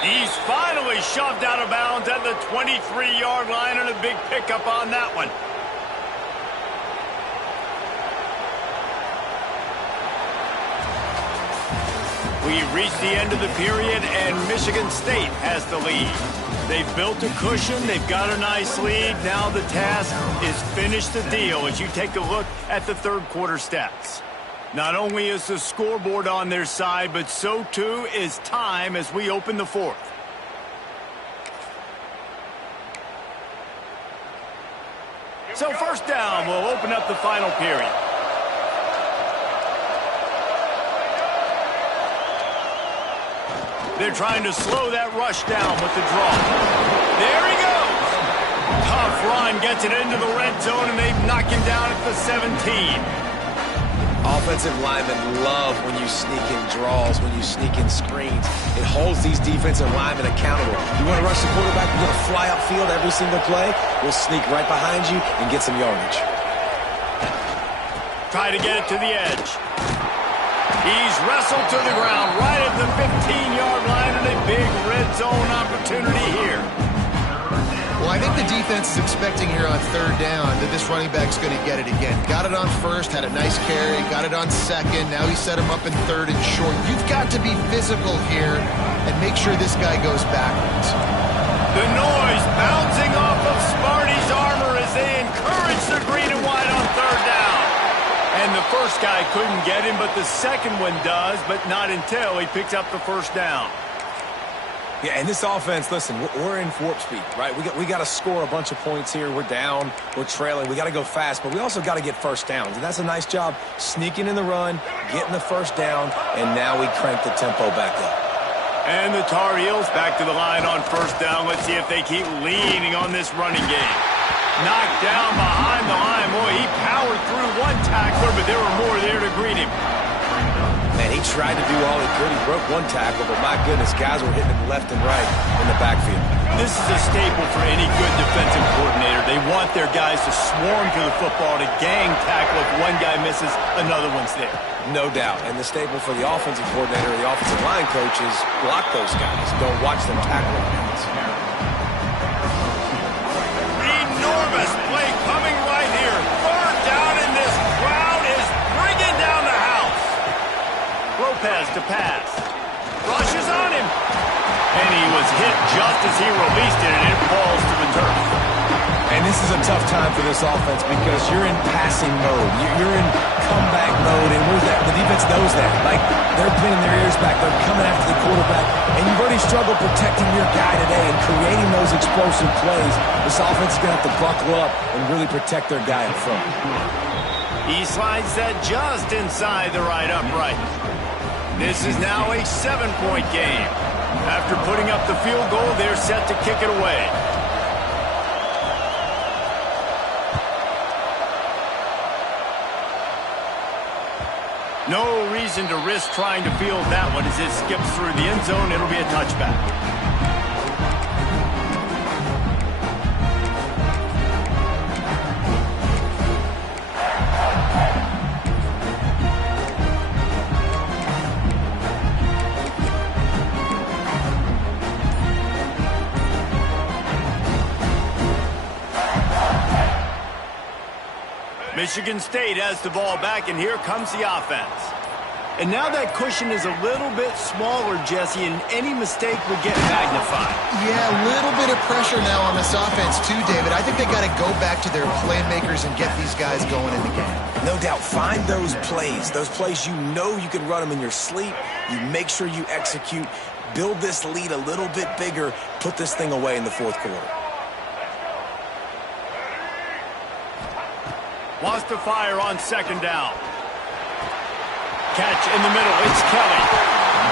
He's finally shoved out of bounds at the 23-yard line, and a big pickup on that one. We've reached the end of the period, and Michigan State has the lead. They've built a cushion. They've got a nice lead. Now the task is finish the deal as you take a look at the 3rd quarter stats. Not only is the scoreboard on their side, but so too is time as we open the 4th. So first down will open up the final period. They're trying to slow that rush down with the draw. There he goes. Tough run, gets it into the red zone, and they've knocked him down at the 17. Offensive linemen love when you sneak in draws, when you sneak in screens. It holds these defensive linemen accountable. You want to rush the quarterback, you want to fly upfield every single play, we'll sneak right behind you and get some yardage. Try to get it to the edge. He's wrestled to the ground right at the 15-yard line, and a big red zone opportunity here. Well, I think the defense is expecting here on third down that this running back's going to get it again. Got it on first, had a nice carry, got it on second. Now he set him up in third and short. You've got to be physical here and make sure this guy goes backwards. The noise bouncing off of Sparty's armor as they encourage the green and white on third down. And the first guy couldn't get him, but the second one does, but not until he picks up the first down. Yeah, and this offense, listen, we're in warp speed, right? We got to score a bunch of points here. We're down, we're trailing. We got to go fast, but we also got to get first downs. And that's a nice job sneaking in the run, getting the first down, and now we crank the tempo back up. And the Tar Heels back to the line on first down. Let's see if they keep leaning on this running game. Knocked down behind the line. Boy, he powered through one tackler, but there were more there to greet him. Man, he tried to do all he could. He broke one tackle, but my goodness, guys were hitting him left and right in the backfield. This is a staple for any good defensive coordinator. They want their guys to swarm to the football, to gang tackle. If one guy misses, another one's there. No doubt. And the staple for the offensive coordinator or the offensive line coach is block those guys. Don't watch them tackle them. Enormous play coming right here. Third down, and this crowd is bringing down the house. Lopez to pass. Rushes on him. And he was hit just as he released it, and it falls to the turf. And this is a tough time for this offense because you're in passing mode. You're in comeback mode, and the defense knows that. Like, they're pinning their ears back. They're coming after the quarterback. And you've already struggled protecting your guy today and creating those explosive plays. This offense is going to have to buckle up and really protect their guy in front. He slides that just inside the right upright. This is now a 7-point game. After putting up the field goal, they're set to kick it away. No reason to risk trying to field that one as it skips through the end zone. It'll be a touchback. Michigan State has the ball back, and here comes the offense. And now that cushion is a little bit smaller, Jesse, and any mistake would get magnified. Yeah, a little bit of pressure now on this offense too, David. I think they got to go back to their playmakers and get these guys going in the game. No doubt. Find those plays you know you can run them in your sleep. You make sure you execute. Build this lead a little bit bigger. Put this thing away in the fourth quarter. Wants to fire on second down. Catch in the middle. It's Kelly.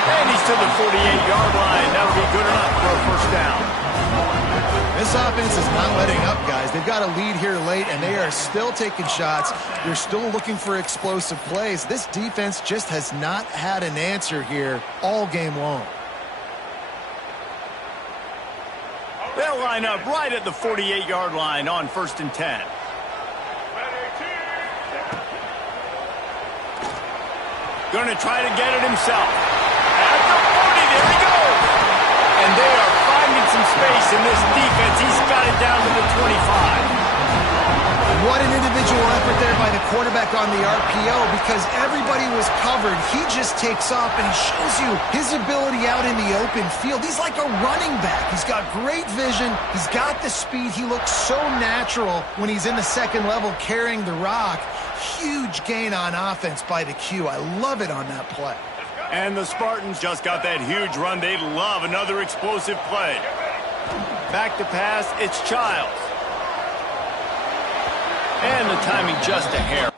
And he's to the 48-yard line. That'll be good enough for a first down. This offense is not letting up, guys. They've got a lead here late, and they are still taking shots. They're still looking for explosive plays. This defense just has not had an answer here all game long. They'll line up right at the 48-yard line on 1st and 10. Going to try to get it himself. At the 40, there he goes. And they are finding some space in this defense. He's got it down to the 25. What an individual effort there by the quarterback on the RPO, because everybody was covered. He just takes off, and he shows you his ability out in the open field. He's like a running back. He's got great vision. He's got the speed. He looks so natural when he's in the second level carrying the rock. Huge gain on offense by the Q. I love it on that play. And the Spartans just got that huge run. They'd love another explosive play. Back to pass, it's Childs. And the timing just a hair.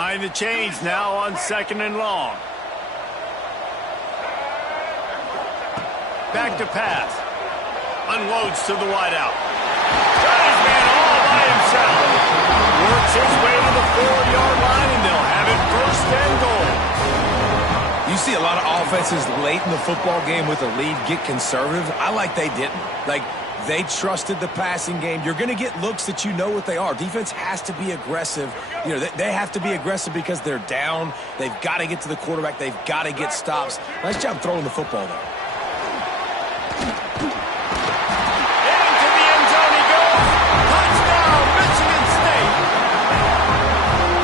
Behind the chains now on 2nd and long. Back to pass. Unloads to the wideout. Got his man all by himself. Works his way to the 4-yard line, and they'll have it 1st and goal. You see a lot of offenses late in the football game with a lead get conservative. I like they didn't. Like, they trusted the passing game. You're going to get looks that you know what they are. Defense has to be aggressive. You know, they have to be aggressive because they're down. They've got to get to the quarterback. They've got to get stops. Nice job throwing the football, though. Into the end zone he goes. Touchdown, Michigan State.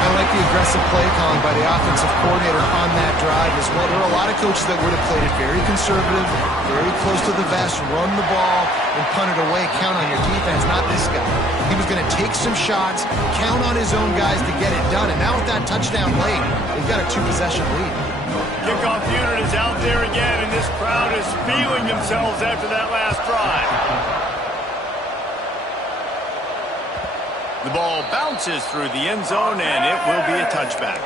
I like the aggressive play calling by the offensive coordinator on that drive as well. There are a lot of coaches that would have played it very conservative, very close to the vest, run the ball, and punt it away. Count on your defense, not this guy. He was going to take some shots, count on his own guys to get it done. And now with that touchdown late, they've got a 2-possession lead. Kickoff unit is out there again, and this crowd is feeling themselves after that last drive. The ball bounces through the end zone, and it will be a touchback.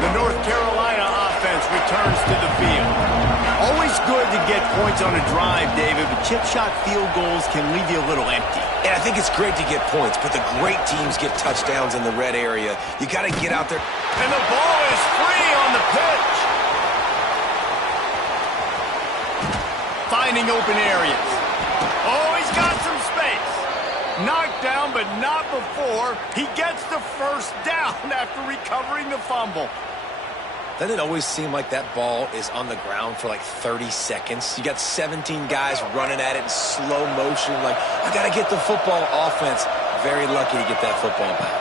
The North Carolina offense returns to the field. Always good to get points on a drive, David, but chip shot field goals can leave you a little empty. And I think it's great to get points, but the great teams get touchdowns in the red area. You got to get out there. And the ball is free on the pitch. Finding open areas. Oh, he's got some space. Knocked down, but not before he gets the 1st down after recovering the fumble. Doesn't it always seem like that ball is on the ground for like 30 seconds? You got 17 guys running at it in slow motion. Like, I got to get the football. Offense, very lucky to get that football back.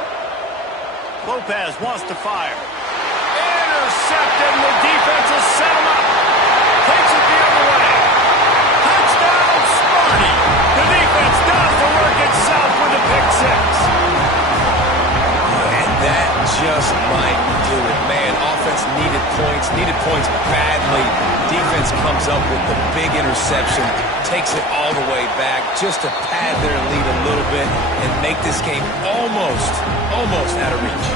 Lopez wants to fire. Intercepted, and the defense has set him up. Takes it the other way. Touchdown, Sparty. The defense does the work itself with a pick 6. And that just might do it, man. Offense needed points badly. Defense comes up with the big interception, takes it all the way back just to pad their lead a little bit and make this game almost out of reach.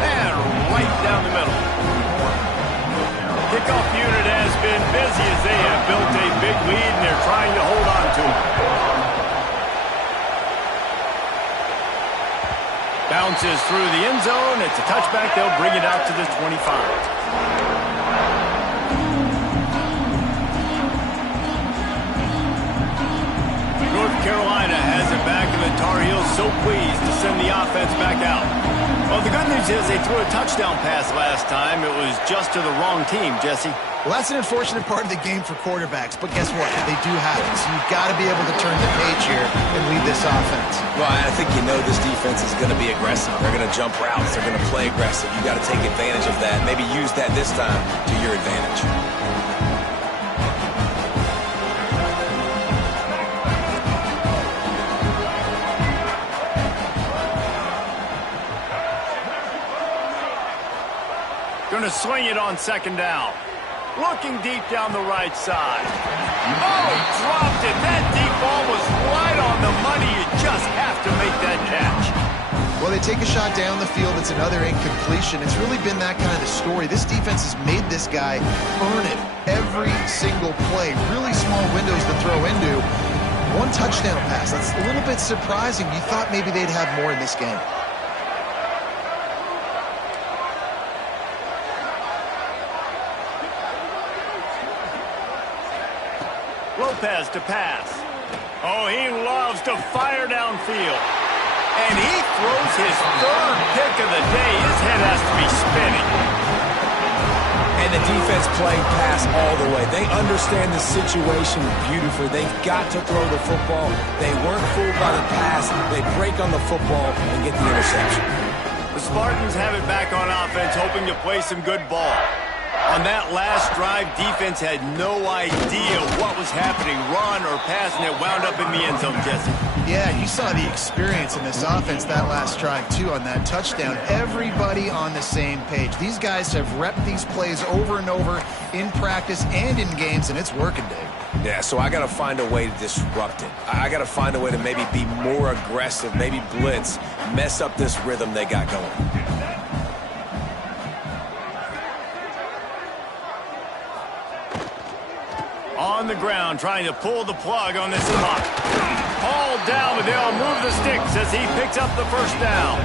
And right down the middle. Kickoff unit has been busy as they have built a big lead and they're trying to hold on to it. Bounces through the end zone. It's a touchback. They'll bring it out to the 25. North Carolina has it back, and the Tar Heels so pleased to send the offense back out. Well, the good news is they threw a touchdown pass last time. It was just to the wrong team, Jesse. Well, that's an unfortunate part of the game for quarterbacks, but guess what? They do have it, so you've got to be able to turn the page here and lead this offense. Well, I think you know this defense is going to be aggressive. They're going to jump routes. They're going to play aggressive. You got to take advantage of that. Maybe use that this time to your advantage. Going to swing it on 2nd down. Looking deep down the right side. Oh, dropped it. That deep ball was right on the money. You just have to make that catch. Well, they take a shot down the field. It's another incompletion. It's really been that kind of story. This defense has made this guy earn it every single play. Really small windows to throw into. One touchdown pass. That's a little bit surprising. You thought maybe they'd have more in this game. Lopez to pass. Oh, he loves to fire downfield. And he throws his 3rd pick of the day. His head has to be spinning. And the defense playing pass all the way. They understand the situation beautifully. They've got to throw the football. They weren't fooled by the pass. They break on the football and get the interception. The Spartans have it back on offense, hoping to play some good ball. On that last drive, defense had no idea what was happening, run or pass, and it wound up in the end zone, Jesse. Yeah, you saw the experience in this offense that last drive, too, on that touchdown. Everybody on the same page. These guys have repped these plays over and over in practice and in games, and it's working, Dave. Yeah, so I got to find a way to disrupt it. I got to find a way to maybe be more aggressive, maybe blitz, mess up this rhythm they got going. On the ground, trying to pull the plug on this clock. Hauled down, but they'll move the sticks as he picks up the first down.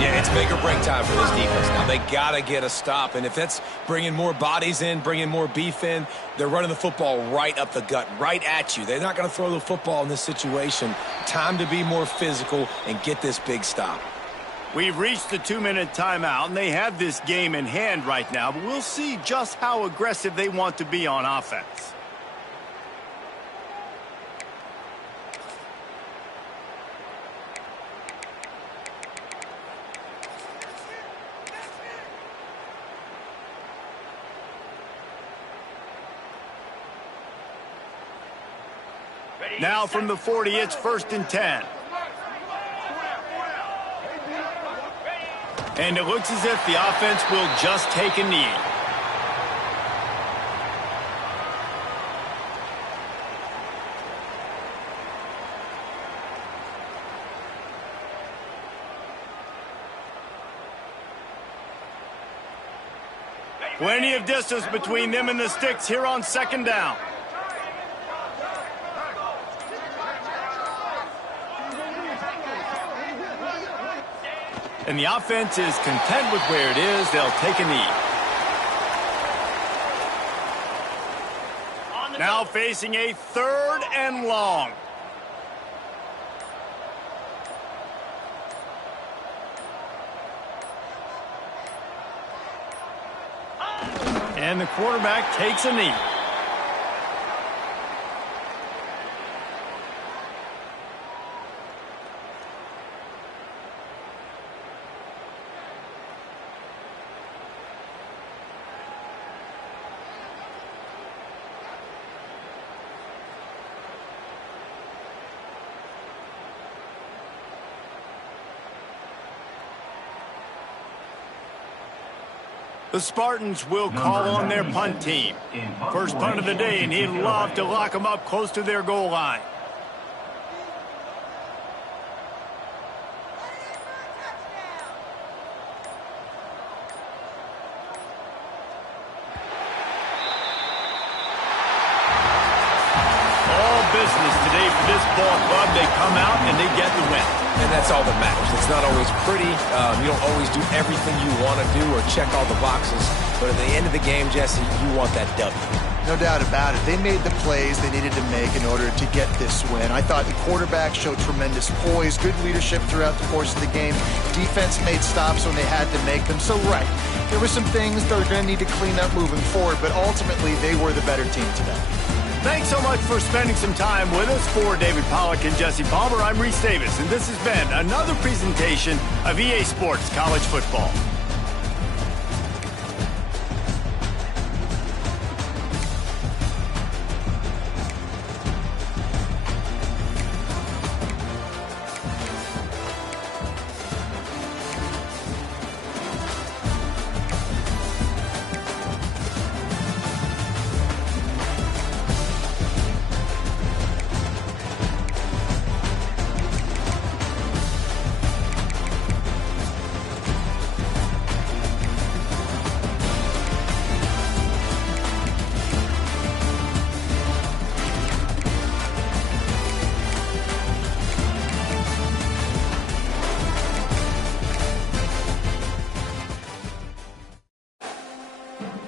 Yeah, it's make or break time for this defense. Now, they got to get a stop, and if that's bringing more bodies in, bringing more beef in, they're running the football right up the gut, right at you. They're not going to throw the football in this situation. Time to be more physical and get this big stop. We've reached the 2-minute timeout, and they have this game in hand right now, but we'll see just how aggressive they want to be on offense. Now from the 40, it's 1st and 10. And it looks as if the offense will just take a knee. Plenty of distance between them and the sticks here on 2nd down. And the offense is content with where it is. They'll take a knee. Now facing a 3rd and long. And the quarterback takes a knee. The Spartans will call on their punt team. First punt of the day, and he'd love to lock them up close to their goal line. All business today for this ball club. They come out and they get the win. And that's all that matters. It's not always pretty. You don't always do everything you want to do or check all the boxes. But at the end of the game, Jesse, you want that W. No doubt about it. They made the plays they needed to make in order to get this win. I thought the quarterback showed tremendous poise, good leadership throughout the course of the game. Defense made stops when they had to make them. So, right, there were some things they're going to need to clean up moving forward, but ultimately they were the better team today. Thanks so much for spending some time with us. For David Pollack and Jesse Palmer, I'm Reese Davis, and this has been another presentation of EA Sports College Football.